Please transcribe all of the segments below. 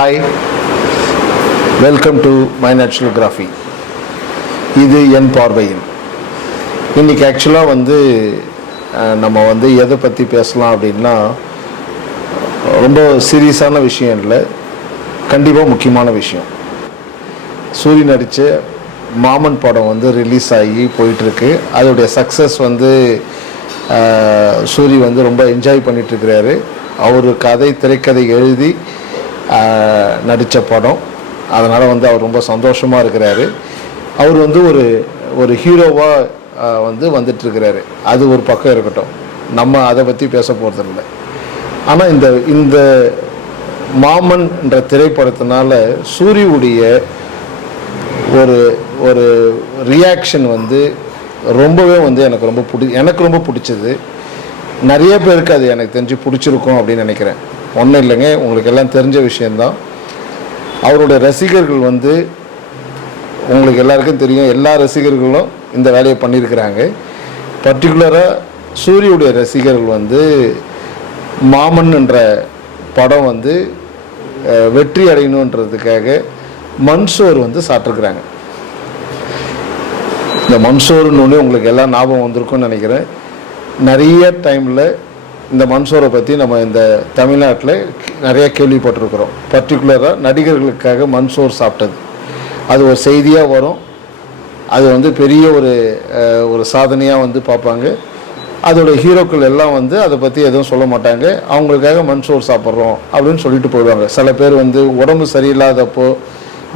Hi, welcome to my naturalgraphy. இது என் பார்வையில். இன்றைக்கி ஆக்சுவலாக நம்ம எதை பற்றி பேசலாம் அப்படின்னா, ரொம்ப சீரியஸான விஷயம் இல்லை, கண்டிப்பாக முக்கியமான விஷயம். சூரி நடித்த மாமன் படம் ரிலீஸ் ஆகி போயிட்டுருக்கு. அதோடைய சக்ஸஸ் சூரி ரொம்ப என்ஜாய் பண்ணிகிட்ருக்கிறாரு. அவர் திரைக்கதை எழுதி நடித்த படம். அதனால் அவர் ரொம்ப சந்தோஷமாக இருக்கிறாரு. அவர் ஒரு ஹீரோவாக வந்துட்டுருக்கிறாரு. அது ஒரு பக்கம் இருக்கட்டும், நம்ம அதை பற்றி பேச போகிறதில்லை. ஆனால் இந்த மாமன் என்ற திரைப்படத்தினால சூரியுடைய ஒரு ரியாக்ஷன் ரொம்பவே எனக்கு ரொம்ப பிடிச்சது. நிறைய பேருக்கு அது எனக்கு தெரிஞ்சு பிடிச்சிருக்கும் அப்படின்னு நினைக்கிறேன். ஒன்றும் இல்லைங்க, உங்களுக்கு எல்லாம் தெரிஞ்ச விஷயந்தான். அவருடைய ரசிகர்கள் உங்களுக்கு எல்லாருக்கும் தெரியும், எல்லா ரசிகர்களும் இந்த வேலையை பண்ணியிருக்கிறாங்க. பர்டிகுலராக சூரியுடைய ரசிகர்கள் மாமன் என்ற படம் வெற்றி அடையணுன்றதுக்காக மன்சோர் சாப்பிட்ருக்குறாங்க. இந்த மன்சோர்னு உங்களுக்கு எல்லாம் ஞாபகம் வந்திருக்கும்னு நினைக்கிறேன். நிறைய டைமில் இந்த மன்சோரை பற்றி நம்ம இந்த தமிழ்நாட்டில் நிறைய கேள்விப்பட்டிருக்கிறோம். பர்டிகுலராக நடிகர்களுக்காக மன்சோர் சாப்பிட்டது அது ஒரு செய்தியாக வரும். அது பெரிய ஒரு சாதனையாக பார்ப்பாங்க. அதோட ஹீரோக்கள் எல்லாம் அதை பற்றி எதுவும் சொல்ல மாட்டாங்க. அவங்களுக்காக மன்சோர் சாப்பிட்றோம் அப்படின்னு சொல்லிட்டு போயிடுவாங்க. சில பேர் உடம்பு சரியில்லாதப்போ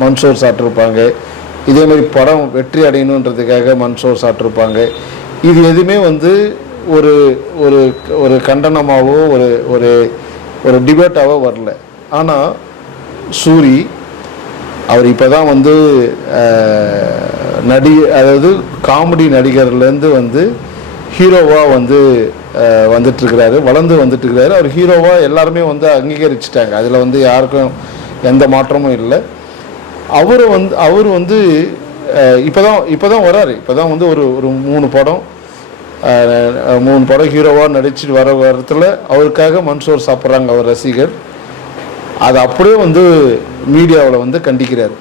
மன்சோர் சாப்பிட்ருப்பாங்க. இதேமாதிரி படம் வெற்றி அடையணுன்றதுக்காக மன்சோர் சாப்பிட்ருப்பாங்க. இது எதுவுமே ஒரு ஒரு ஒரு கண்டனமாகவோ ஒரு டிபேட்டாவோ வரல. ஆனால் சூரி அவர் இப்போ தான் அதாவது காமெடி நடிகர்லேருந்து ஹீரோவாக வந்துட்டுருக்கிறாரு, வளர்ந்து வந்துட்டுருக்கிறாரு. அவர் ஹீரோவாக எல்லாருமே அங்கீகரிச்சிட்டாங்க. அதில் யாருக்கும் எந்த மாற்றமும் இல்லை. அவர் இப்போ தான் வராரு. இப்போ தான் ஒரு மூணு படம் ஹீரோவாக நடிச்சுட்டு வர வாரத்தில் அவருக்காக மன்சோர் சாப்பிட்றாங்க அவர் ரசிகர். அது அப்படியே மீடியாவில் கண்டிக்கிறார்.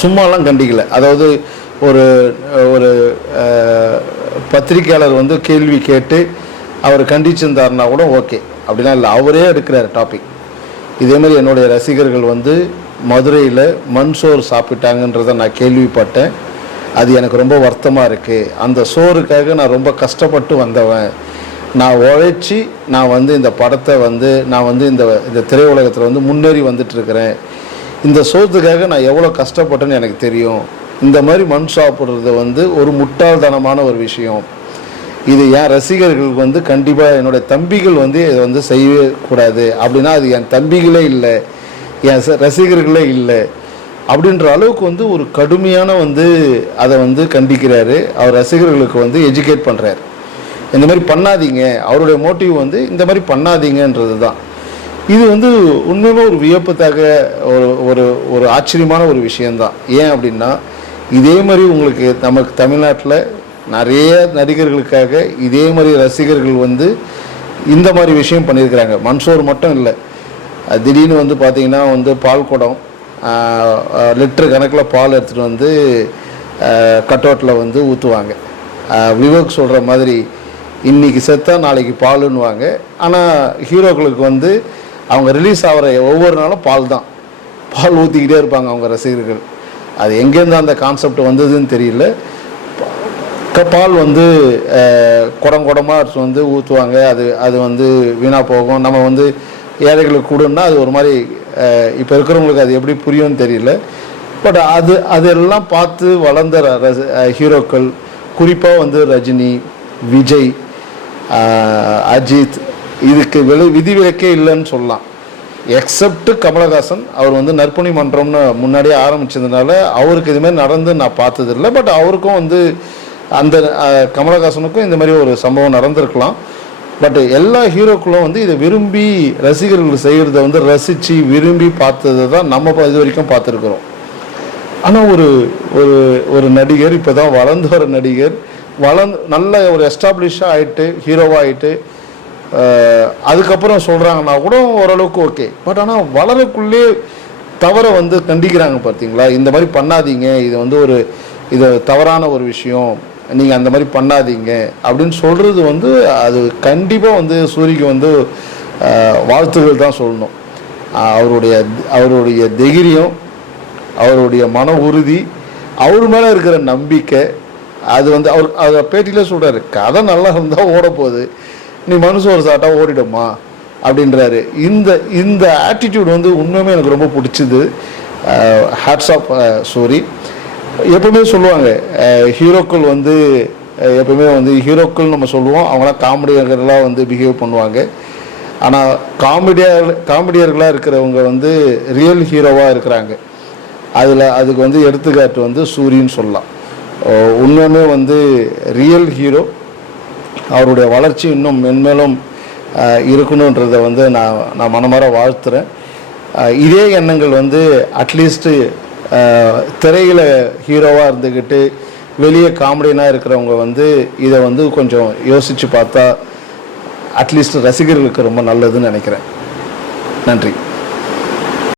சும்மாலாம் கண்டிக்கலை. அதாவது ஒரு ஒரு பத்திரிக்கையாளர் கேள்வி கேட்டு அவர் கண்டிச்சிருந்தாருன்னா கூட ஓகே, அப்படிலாம் இல்லை, அவரே எடுக்கிறார் டாபிக். இதேமாதிரி என்னுடைய ரசிகர்கள் மதுரையில் மன்சோர் சாப்பிட்டாங்கன்றதை நான் கேள்விப்பட்டேன். அது எனக்கு ரொம்ப வருத்தமாக இருக்குது. அந்த சோறுக்காக நான் ரொம்ப கஷ்டப்பட்டு வந்தவன். நான் உழைச்சி நான் இந்த படத்தை நான் இந்த திரையுலகத்தில் முன்னேறி வந்துட்டுருக்கிறேன். இந்த சோத்துக்காக நான் எவ்வளோ கஷ்டப்பட்டேன்னு எனக்கு தெரியும். இந்த மாதிரி மண் சாப்பிட்றது ஒரு முட்டாள்தனமான ஒரு விஷயம். இது என் ரசிகர்களுக்கு கண்டிப்பாக என்னுடைய தம்பிகள் இதை செய்யவே கூடாது. அப்படின்னா அது என் தம்பிகளே இல்லை, என் ரசிகர்களே இல்லை அப்படின்ற அளவுக்கு ஒரு கடுமையான அதை கண்டிக்கிறாரு. அவர் ரசிகர்களுக்கு எஜுகேட் பண்ணுறாரு. இந்த மாதிரி பண்ணாதீங்க. அவருடைய மோட்டிவ் இந்த மாதிரி பண்ணாதீங்கன்றது தான். இது உண்மையுமே ஒரு வியப்பத்தாக ஒரு ஆச்சரியமான ஒரு விஷயந்தான். ஏன் அப்படின்னா, இதே மாதிரி உங்களுக்கு நமக்கு தமிழ்நாட்டில் நிறைய நடிகர்களுக்காக இதே மாதிரி ரசிகர்கள் இந்த மாதிரி விஷயம் பண்ணியிருக்கிறாங்க. மன்சோர் மட்டும் இல்லை, திடீர்னு பார்த்தீங்கன்னா பால் குடம் லிட்டர் கணக்கில் பால் எடுத்துகிட்டு கட்டோட்டில் ஊற்றுவாங்க. விவேக் சொல்கிற மாதிரி இன்றைக்கி செத்தா நாளைக்கு பாலுன்னுவாங்க. ஆனால் ஹீரோக்களுக்கு அவங்க ரிலீஸ் ஆகிற ஒவ்வொரு நாளும் பால் ஊற்றிக்கிட்டே இருப்பாங்க அவங்க ரசிகர்கள். அது எங்கேருந்து அந்த கான்செப்ட் வந்ததுன்னு தெரியல. பால் குடம் குடமாக ஊற்றுவாங்க. அது வீணாக போகும். நம்ம ஏழைகளுக்கு கூடன்னா அது ஒரு மாதிரி, இப்போ இருக்கிறவங்களுக்கு அது எப்படி புரியும்னு தெரியல. பட் அதெல்லாம் பார்த்து வளர்ந்த ஹீரோக்கள், குறிப்பாக ரஜினி, விஜய், அஜித், இதுக்கு விதிவிலக்கே இல்லைன்னு சொல்லலாம். எக்ஸப்ட் கமலஹாசன். அவர் நற்பணி மன்றம்னு முன்னாடியே ஆரம்பித்ததுனால அவருக்கு இதுமாதிரி நடந்து நான் பார்த்ததில்லை. பட் அவருக்கும் அந்த கமலஹாசனுக்கும் இந்த மாதிரி ஒரு சம்பவம் நடந்திருக்கலாம். பட் எல்லா ஹீரோக்களும் இதை விரும்பி ரசிகர்கள் செய்கிறத ரசித்து விரும்பி பார்த்ததை தான் நம்ம இது வரைக்கும் பார்த்துருக்குறோம். ஆனால் ஒரு நடிகர், இப்போ தான் வளர்ந்து வர நடிகர், நல்ல ஒரு எஸ்டாப்ளிஷாக ஆகிட்டு ஹீரோவாக ஆகிட்டு அதுக்கப்புறம் சொல்கிறாங்கன்னா கூட ஓரளவுக்கு ஓகே. பட் ஆனால் வளரக்குள்ளே தவறை வந்து கண்டிக்கிறாங்க பார்த்தீங்களா, இந்த மாதிரி பண்ணாதீங்க, இது வந்து இது தவறான ஒரு விஷயம், நீங்கள் அந்த மாதிரி பண்ணாதீங்க அப்படின்னு சொல்கிறது வந்து அது கண்டிப்பாக வந்து சூரிக்கு வந்து வாழ்த்துக்கள் தான் சொல்லணும். அவருடைய தைரியம், அவருடைய மன உறுதி, அவர் மேலே இருக்கிற நம்பிக்கை, அது வந்து அவர் பேட்டியில் சொல்கிறாரு, கதை நல்லா இருந்தால் ஓட போகுது, நீ மனுஷன் சாட்டா ஓடிடுமா அப்படின்றாரு. இந்த ஆட்டிடியூட் வந்து உண்மையுமே எனக்கு ரொம்ப பிடிச்சிது. Hats off Soori. எப்பவுமே சொல்லுவாங்க ஹீரோக்கள் வந்து எப்பவுமே வந்து ஹீரோக்கள் நம்ம சொல்லுவோம், அவங்களாம் காமெடியர்களாக வந்து பிஹேவ் பண்ணுவாங்க. ஆனால் காமெடியர்களாக இருக்கிறவங்க வந்து ரியல் ஹீரோவாக இருக்கிறாங்க. அதுக்கு வந்து எடுத்துக்காட்டு வந்து சூரின்னு சொல்லலாம். உண்மையுமே வந்து ரியல் ஹீரோ. அவருடைய வளர்ச்சி இன்னும் மென்மேலும் இருக்கணுன்றதை வந்து நான் மனமாற வாழ்த்துறேன். இதே எண்ணங்கள் வந்து அட்லீஸ்ட்டு திரையில் ஹீரோவாக இருந்துக்கிட்டு வெளியே காமெடியனாக இருக்கிறவங்க வந்து இதை வந்து கொஞ்சம் யோசித்து பார்த்தா அட்லீஸ்ட் ரசிகர்களுக்கு ரொம்ப நல்லதுன்னு நினைக்கிறேன். நன்றி.